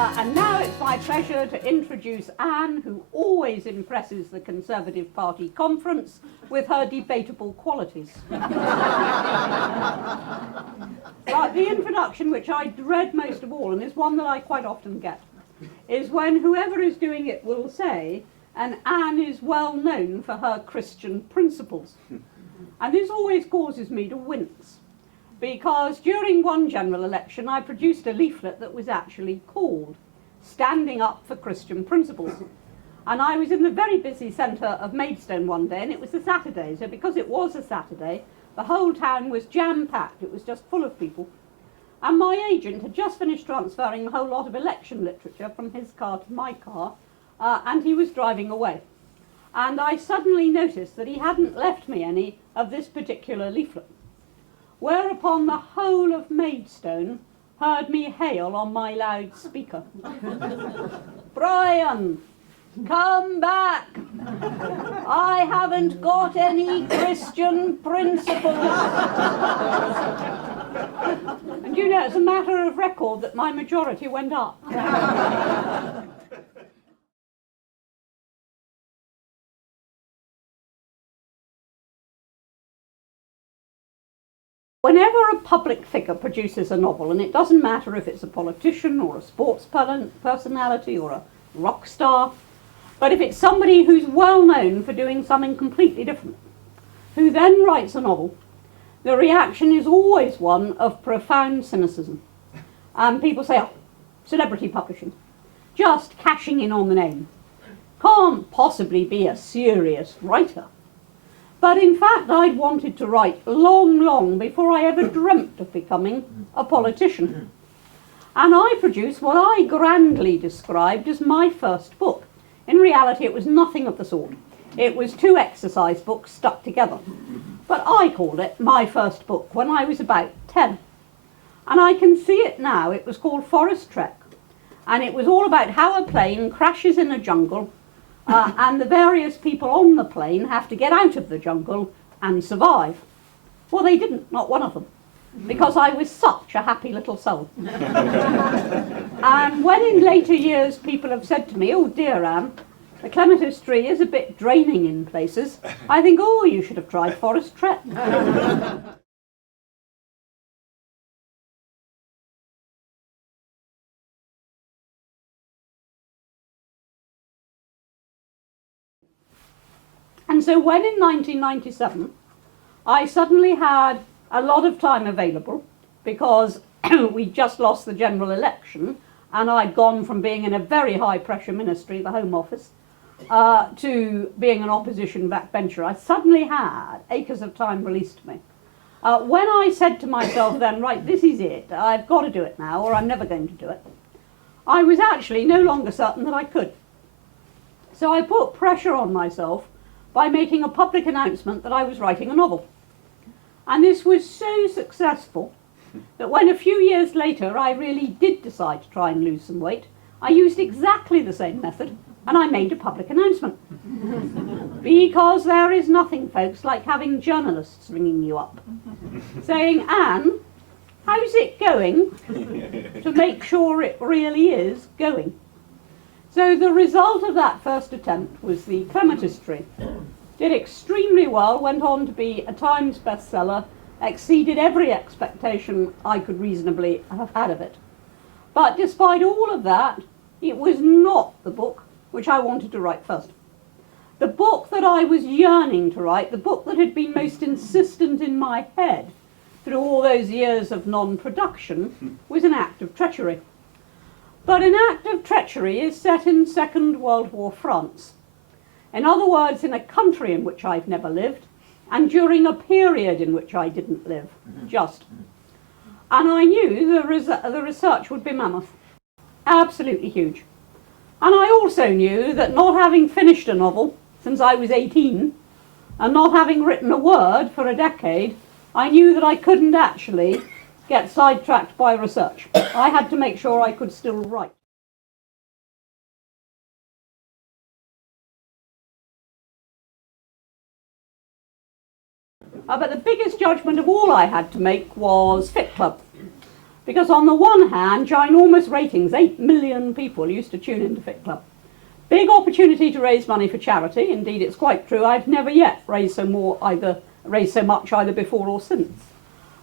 And now it's my pleasure to introduce Anne, who always impresses the Conservative Party conference with her debatable qualities. But the introduction, which I dread most of all, and is one that I quite often get, is when whoever is doing it will say, and Anne is well known for her Christian principles. And this always causes me to wince, because during one general election I produced a leaflet that was actually called Standing Up for Christian Principles. And I was in the very busy centre of Maidstone one day, and it was a Saturday, so because it was a Saturday, the whole town was jam-packed, it was just full of people. And my agent had just finished transferring a whole lot of election literature from his car to my car, and he was driving away. And I suddenly noticed that he hadn't left me any of this particular leaflet. Whereupon the whole of Maidstone heard me hail on my loudspeaker, "Brian, come back! I haven't got any Christian principles." And you know, it's a matter of record that my majority went up. Whenever a public figure produces a novel, and it doesn't matter if it's a politician or a sports personality or a rock star, but if it's somebody who's well known for doing something completely different, who then writes a novel, the reaction is always one of profound cynicism. People say, "Oh, celebrity publishing, just cashing in on the name, can't possibly be a serious writer." But in fact, I'd wanted to write long before I ever dreamt of becoming a politician. And I produced what I grandly described as my first book. In reality, it was nothing of the sort. It was two exercise books stuck together. But I called it my first book when I was about 10. And I can see it now. It was called Forest Trek. And it was all about how a plane crashes in a jungle and the various people on the plane have to get out of the jungle and survive. Well, they didn't, not one of them, because I was such a happy little soul. And when in later years people have said to me, "Oh dear Anne, the clematis tree is a bit draining in places," I think, "Oh, you should have tried Forest Trek." And so when in 1997 I suddenly had a lot of time available because we'd just lost the general election and I'd gone from being in a very high pressure ministry, the Home Office, to being an opposition backbencher, I suddenly had acres of time released to me. When I said to myself then, right, this is it, I've got to do it now or I'm never going to do it, I was actually no longer certain that I could. So I put pressure on myself by making a public announcement that I was writing a novel. And this was so successful that when a few years later I really did decide to try and lose some weight, I used exactly the same method and I made a public announcement. Because there is nothing, folks, like having journalists ringing you up, saying, "Anne, how's it going?" to make sure it really is going. So the result of that first attempt was the clematis tree. Did extremely well, went on to be a Times bestseller, exceeded every expectation I could reasonably have had of it. But despite all of that, it was not the book which I wanted to write first. The book that I was yearning to write, the book that had been most insistent in my head through all those years of non-production, was an act of treachery. But an act of treachery is set in Second World War France. In other words, in a country in which I've never lived, and during a period in which I didn't live, just. And I knew the research would be mammoth, absolutely huge. And I also knew that not having finished a novel since I was 18, and not having written a word for a decade, I knew that I couldn't actually get sidetracked by research. I had to make sure I could still write. But the biggest judgment of all I had to make was Fit Club. Because on the one hand, ginormous ratings, 8 million people used to tune into Fit Club. Big opportunity to raise money for charity. Indeed, it's quite true. I've never yet raised so much either before or since.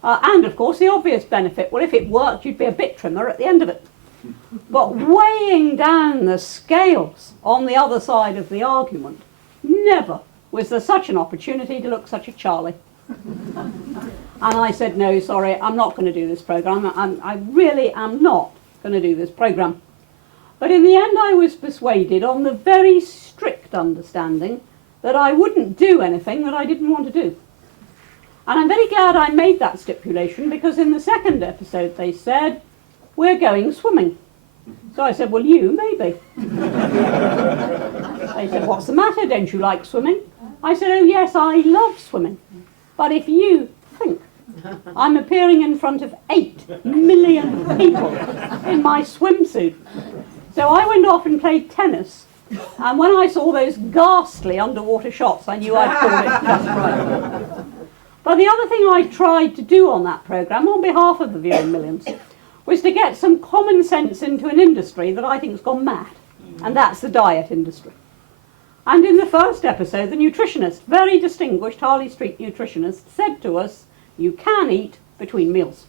And of course, the obvious benefit, well, if it worked, you'd be a bit trimmer at the end of it. But weighing down the scales on the other side of the argument, never was there such an opportunity to look such a Charlie. And I said, no, sorry, I'm not going to do this programme. I really am not going to do this programme. But in the end, I was persuaded on the very strict understanding that I wouldn't do anything that I didn't want to do. And I'm very glad I made that stipulation, because in the second episode they said, we're going swimming. So I said, well, you, maybe. They said, what's the matter? Don't you like swimming? I said, oh, yes, I love swimming. But if you think I'm appearing in front of 8 million people in my swimsuit. So I went off and played tennis. And when I saw those ghastly underwater shots, I knew I'd called it just right. But the other thing I tried to do on that programme, on behalf of the viewing millions, was to get some common sense into an industry that I think has gone mad, and that's the diet industry. And in the first episode, the nutritionist, very distinguished Harley Street nutritionist, said to us, you can eat between meals.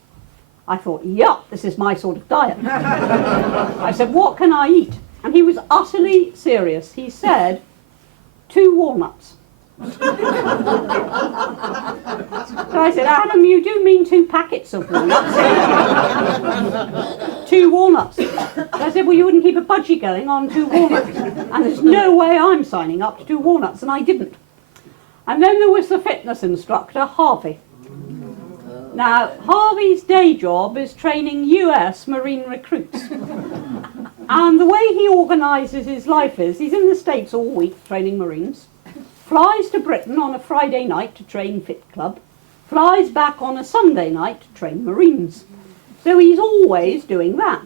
I thought, yup, this is my sort of diet. I said, what can I eat? And he was utterly serious. He said, 2 walnuts. So I said, Adam, you do mean 2 packets of walnuts? 2 walnuts. So I said, well, you wouldn't keep a budgie going on 2 walnuts. And there's no way I'm signing up to 2 walnuts, and I didn't. And then there was the fitness instructor, Harvey. Now, Harvey's day job is training US Marine recruits. And the way he organises his life is, he's in the States all week training Marines, flies to Britain on a Friday night to train Fit Club, flies back on a Sunday night to train Marines. So he's always doing that.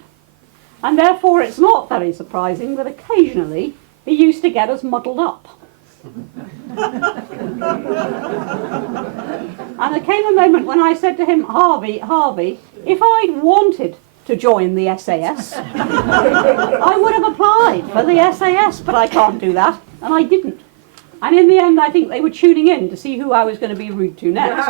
And therefore it's not very surprising that occasionally he used to get us muddled up. And there came a moment when I said to him, Harvey, if I'd wanted to join the SAS, I would have applied for the SAS, but I can't do that, and I didn't. And in the end, I think they were tuning in to see who I was going to be rude to next.